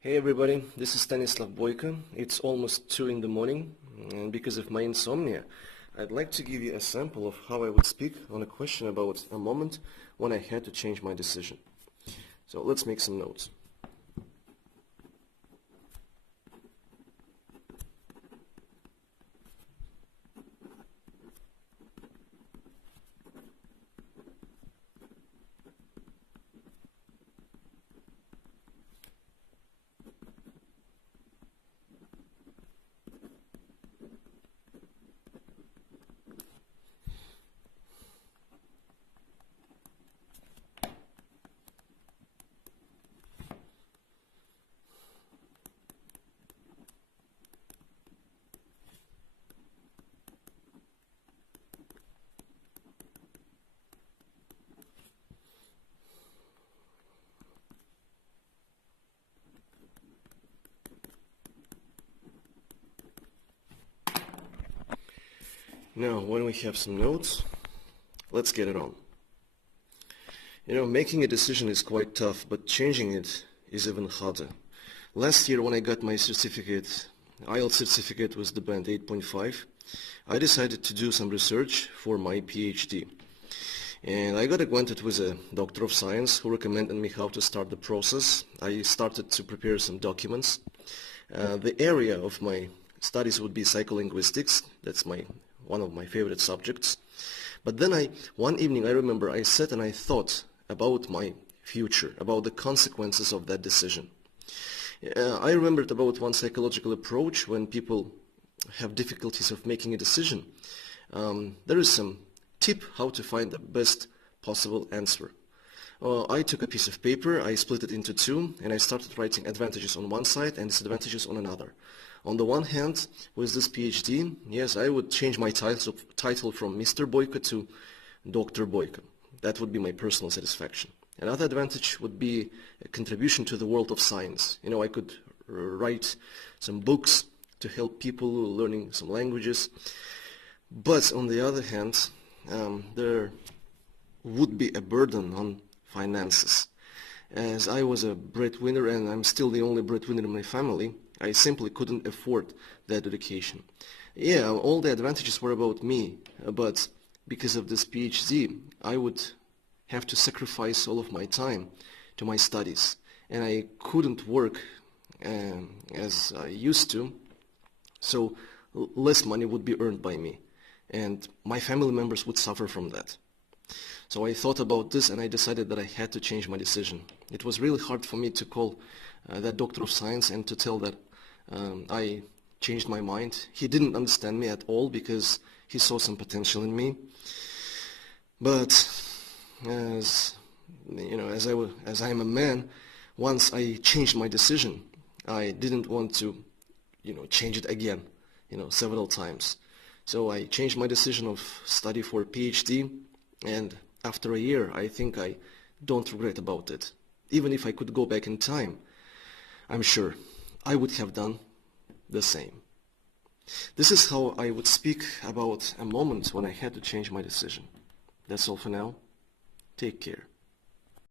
Hey everybody, this is Stanislav Boyko. It's almost 2 in the morning, and because of my insomnia, I'd like to give you a sample of how I would speak on a question about a moment when I had to change my decision. So let's make some notes. Now, when we have some notes, let's get it on. Making a decision is quite tough, but changing it is even harder. Last year when I got my certificate, IELTS certificate with the band 8.5, I decided to do some research for my PhD. And I got acquainted with a doctor of science who recommended me how to start the process. I started to prepare some documents. The area of my studies would be psycholinguistics. That's one of my favorite subjects. But then one evening I remember I sat and I thought about my future, about the consequences of that decision. I remembered about one psychological approach when people have difficulties of making a decision. There is some tip how to find the best possible answer. I took a piece of paper, I split it into two, and I started writing advantages on one side and disadvantages on another. On the one hand, with this PhD, yes, I would change my title from Mr. Boyko to Dr. Boyko. That would be my personal satisfaction. Another advantage would be a contribution to the world of science. I could write some books to help people learning some languages. But on the other hand, there would be a burden on finances. As I was a breadwinner and I'm still the only breadwinner in my family, I simply couldn't afford that education. Yeah, all the advantages were about me, but because of this PhD, I would have to sacrifice all of my time to my studies, and I couldn't work as I used to, so less money would be earned by me, and my family members would suffer from that. So I thought about this and I decided that I had to change my decision. It was really hard for me to call that doctor of science and to tell that I changed my mind. He didn't understand me at all because he saw some potential in me. But as I'm a man, once I changed my decision, I didn't want to, change it again, several times. So I changed my decision of study for a PhD, and after a year, I think I don't regret about it. Even if I could go back in time, I'm sure I would have done the same. This is how I would speak about a moment when I had to change my decision. That's all for now. Take care.